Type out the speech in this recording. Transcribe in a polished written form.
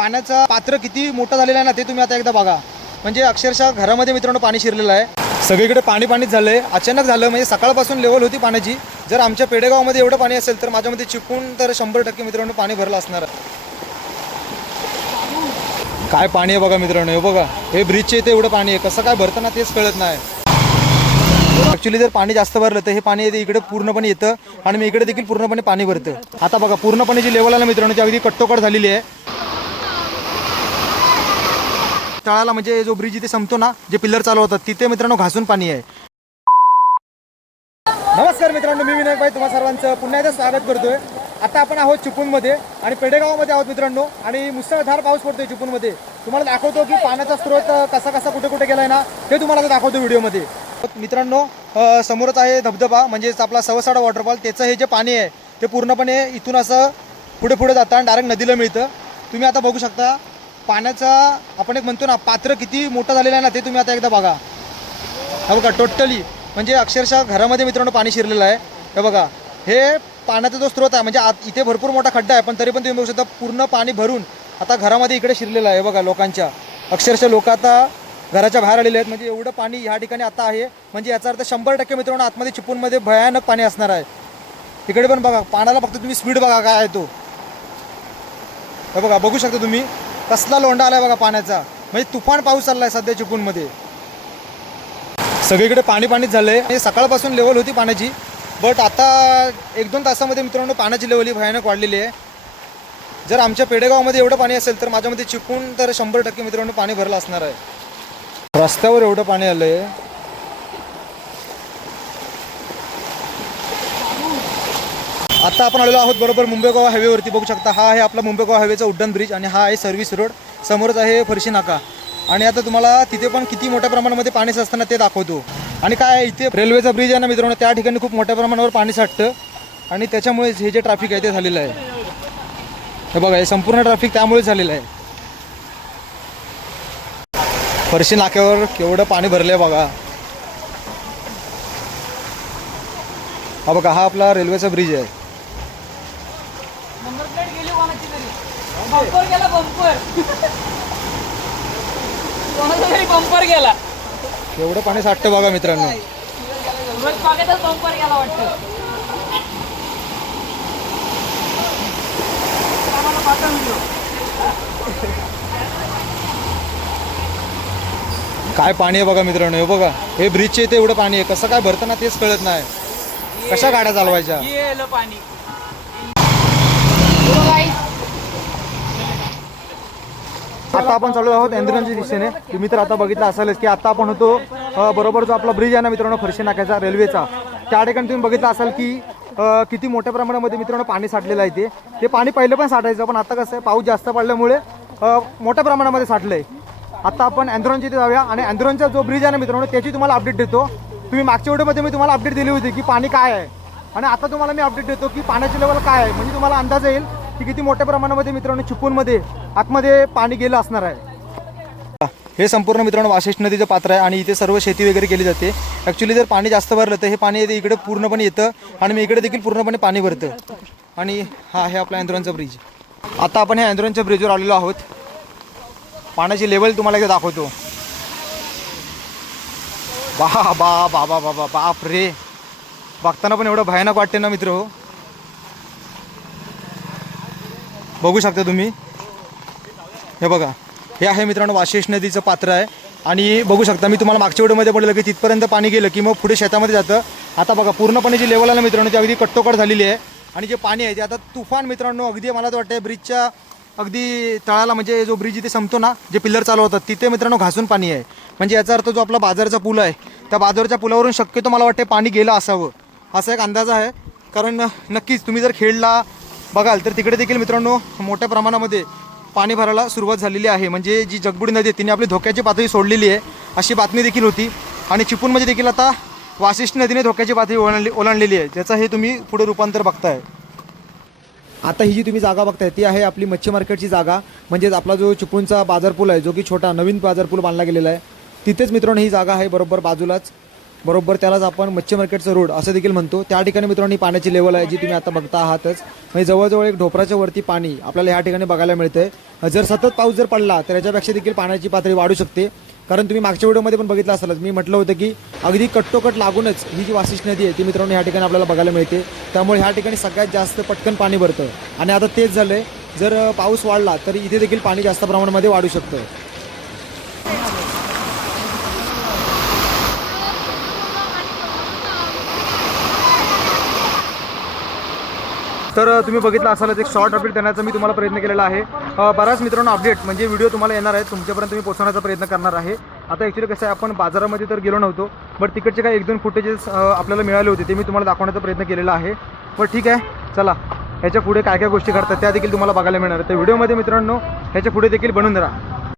पाण्याचा पात्र किती मोठं झालेलं आहे ना ते तुम्ही आता एकदा बघा। म्हणजे अक्षरशः घरामध्ये मित्रांनो पाणी शिरलेलं आहे, सगळीकडे पाणीच झालं आहे। अचानक झालं, म्हणजे सकाळपासून लेवल होती पाण्याची। जर आमच्या पेडेगावमध्ये एवढं पाणी असेल तर माझ्यामध्ये चिकून तर 100% मित्रांनो पाणी भरलं असणार आहे। काय पाणी आहे बघा मित्रांनो, हे बघा, हे ब्रिजचे इथे एवढं पाणी आहे, कसं काय भरतं ना तेच कळत नाही। ॲक्च्युली जर पाणी जास्त भरलं तर हे पाणी इकडे पूर्णपणे येतं आणि मी इकडे देखील पूर्णपणे पाणी भरतं। आता बघा पूर्णपणे जी लेवल आहे ना मित्रांनो ती अगदी कट्टोकट झालेली आहे। तळाला म्हणजे जो ब्रिज इथे संपतो ना, जे पिल्लर चालू होतात तिथे मित्रांनो घासून पाणी आहे। नमस्कार मित्रांनो, मी विनायक भाई तुम्हा सर्वांचं पुन्हा एकदा स्वागत करतोय। आता आपण आहोत चिपळूणमध्ये आणि पेडेगावमध्ये आहोत मित्रांनो, आणि मुसळधार पाऊस पडतोय चिपळूणमध्ये। तुम्हाला दाखवतो की पाण्याचा स्रोत कसा कसा कुठे कुठे गेलाय ना ते तुम्हाला दाखवतो व्हिडिओमध्ये। मित्रांनो समोरच आहे धबधबा, म्हणजेच आपला सवसाडा वॉटरफॉल। त्याचं हे जे पाणी आहे ते पूर्णपणे इथून असं पुढे पुढे जातं आणि डायरेक्ट नदीला मिळतं। तुम्ही आता बघू शकता पाण्याचा आपण एक म्हणतो ना पात्र किती मोठं झालेलं आहे ना ते तुम्ही आता एकदा बघा। हे बघा टोटली म्हणजे अक्षरशः घरामध्ये मित्रांनो पाणी शिरलेलं आहे। हे बघा, हे पाण्याचा जो स्रोत आहे म्हणजे इथे भरपूर मोठा खड्डा आहे, पण तरी पण तुम्ही बघू शकता पूर्ण पाणी भरून आता घरामध्ये इकडे शिरलेलं आहे। बघा लोकांच्या अक्षरशः लोक आता घराच्या बाहेर आलेले आहेत, म्हणजे एवढं पाणी ह्या ठिकाणी आता आहे। म्हणजे याचा अर्थ 100% मित्रांनो आतमध्ये चिपळूणमध्ये भयानक पाणी असणार आहे। इकडे पण बघा पाण्याला फक्त तुम्ही स्पीड बघा काय आहे तो। हे बघा बघू शकता तुम्ही कसला लोंढा आलाय बघा पाण्याचा, म्हणजे तुफान पाऊस चाललाय सध्या चिपळूणमध्ये। सगळीकडे पाणीच झालंय, म्हणजे सकाळपासून लेवल होती पाण्याची, बट आता 1-2 तासामध्ये मित्रांनो पाण्याची लेवल ही भयानक वाढलेली आहे। जर आमच्या पेडेगावमध्ये एवढं पाणी असेल तर माझ्यामध्ये चिपळूण तर 100% मित्रांनो पाणी भरलं असणार आहे। रस्त्यावर एवढं पाणी आलंय। आता आपण आलेलो आहोत बरोबर मुंबई गोवा हायवेवरती। बघू शकता हा आहे आपला मुंबई गोवा हायवेचा उड्डाण ब्रिज आणि हा आहे सर्व्हिस रोड, समोरच आहे फरशी नाका। आणि आता तुम्हाला तिथे पण किती मोठ्या प्रमाणामध्ये पाणी साचताना ते दाखवतो। आणि काय इथे रेल्वेचा ब्रिज आहे ना मित्रांनो, त्या ठिकाणी खूप मोठ्या प्रमाणावर पाणी साठतं आणि त्याच्यामुळे हे जे ट्रॅफिक आहे ते झालेलं आहे। हे बघा हे संपूर्ण ट्रॅफिक त्यामुळेच झालेलं आहे। फरशी नाक्यावर केवढं पाणी भरलंय बघा। हा बघा हा आपला रेल्वेचा ब्रिज आहे। बंपर गेला केवढं पाणी साठतं बघा मित्रांनो। बंपर गेला वाटतं। काय पाणी आहे बघा मित्रांनो, हे बघा, हे ब्रिजचे इथे एवढं पाणी आहे, कसं काय भरतं ना तेच कळत नाही। कशा गाड्या चालवायच्या पाणी। आता आपण चालू आहोत एंद्रनच्या दिशेने। तुम्ही तर आता बघितलं असेलच की आता आपण होतो बरोबर जो आपला ब्रिज आहे ना मित्रांनो फरशी नाक्याचा रेल्वेचा, त्या ठिकाणी तुम्ही बघितलं असाल की किती मोठ्या प्रमाणामध्ये मित्रांनो पाणी साठलेलं आहे। ते पाणी पहिलं पण साठायचं, पण आता कसं आहे पाऊस जास्त पडल्यामुळे मोठ्या प्रमाणामध्ये साठलंय। आता आपण अँद्रॉनच्या इथे जाऊया आणि अँद्रॉनचा जो ब्रिज आहे ना मित्रांनो त्याची तुम्हाला अपडेट देतो। तुम्ही मागच्या व्हिडिओमध्ये मी तुम्हाला अपडेट दिली होती की पाणी काय आहे, आणि आता तुम्हाला मी अपडेट देतो की पाण्याची लेवल काय आहे, म्हणजे तुम्हाला अंदाज येईल की किती मोठ्या प्रमाणामध्ये मित्रांनो चिपळूणमध्ये आतमध्ये पाणी गेलं असणार आहे। हे संपूर्ण मित्रांनो वाशिष्ठी नदीचं पात्र आहे आणि इथे सर्व शेती वगैरे केली जाते। ॲक्च्युली जर पाणी जास्त भरलं तर हे पाणी इकडे पूर्णपणे येतं आणि मी इकडे देखील पूर्णपणे पाणी भरतं। आणि हा आहे आपला अँद्रॉनचा ब्रिज। आता आपण ह्या अँद्रॉनच्या ब्रिजवर आलेलो आहोत। पाण्याची लेवल तुम्हाला एकदा दाखवतो। बाप रे, बघताना पण एवढं भयानक वाटते ना मित्र हो। बघू शकता तुम्ही, हे बघा हे आहे मित्रांनो वाशिष्ठी नदीचं पात्र आहे। आणि बघू शकता मी तुम्हाला मागच्या व्हिडिओमध्ये बोललो की तिथपर्यंत पाणी गेलं की मग पुढे शेतामध्ये जातं। आता बघा पूर्णपणे जी लेवल आहे ना मित्रांनो ती अगदी कट्टोकट झालेली आहे आणि जे पाणी आहे ते आता तुफान मित्रांनो अगदी मला तर वाटतं ब्रिजच्या अगदी तळाला, म्हणजे जो ब्रिज इथे संपतो ना, जे पिल्लर चालू होतात तिथे मित्रांनो घासून पाणी आहे। म्हणजे याचा अर्थ जो आपला बाजारचा पूल आहे त्या बाजारच्या पुलावरून शक्यतो मला वाटते पाणी गेलं असावं असा एक अंदाज आहे। कारण नक्कीच तुम्ही जर खेडला बघाल तर तिकडे देखील मित्रांनो मोठ्या प्रमाणामध्ये पाणी भरायला सुरुवात झालेली आहे। म्हणजे जी जगबुडी नदी तिने आपली धोक्याची पातळी सोडलेली आहे अशी बातमी देखील होती। आणि चिपळूणमध्ये देखील आता वाशिष्ठी नदीने धोक्याची पातळी ओलांडलेली आहे, ज्याचं हे तुम्ही पुढे रूपांतर बघताय। आता ही जी तुम्ही जागा बघताय ती आहे आपली मच्छी मार्केटची जागा, म्हणजेच आपला जो चिपळूणचा बाजारपूल आहे जो की छोटा नवीन बाजारपूल बांधला गेलेला आहे तिथेच मित्रांनो ही जागा आहे बरोबर बाजूलाच। बरोबर त्यालाच आपण मच्छी मार्केटचं रोड असं देखील म्हणतो. त्या ठिकाणी मित्रांनो पाण्याची लेवल आहे जी तुम्ही आता बघता आहातच. म्हणजे जवळजवळ एक ढोपराच्या वरती पाणी आपल्याला ह्या ठिकाणी बघायला मिळतंय. जर सतत पाऊस जर पडला तर याच्यापेक्षा देखील पाण्याची पातळी वाढू शकते. कारण तुम्ही मागच्या व्हिडिओमध्ये पण बघितलं असालच, मी म्हटलं होतं की अगदी कट्टोकट लागूनच ही जी वाशिष्ठ नदी आहे ती मित्रांनो ह्या ठिकाणी आपल्याला बघायला मिळते. त्यामुळे ह्या ठिकाणी सगळ्यात जास्त पटकन पाणी भरतं आणि आता तेच झालंय. जर पाऊस वाढला तर इथे देखील पाणी जास्त प्रमाणामध्ये वाढू शकतं. तर तुम्ही बघितलं असालच एक शॉर्ट अपडेट देण्याचा मी तुम्हाला प्रयत्न केलेला आहे. बराच मित्रांनो अपडेट म्हणजे व्हिडिओ तुम्हाला येणार आहेत, तुमच्यापर्यंत तुम्ही पोहोचवण्याचा प्रयत्न करणार आहे. आता ॲक्च्युली कसं आहे, आपण बाजारामध्ये तर गेलो नव्हतो, बट तिकडचे काही 1-2 फुटेजेस आपल्याला मिळाले होते ते मी तुम्हाला दाखवण्याचा प्रयत्न केलेला आहे. पण ठीक आहे, चला ह्याच्या पुढे काय काय गोष्टी घडतात त्या देखील तुम्हाला बघायला मिळणार. तर व्हिडिओमध्ये मित्रांनो ह्याच्या पुढे देखील बनून राहा.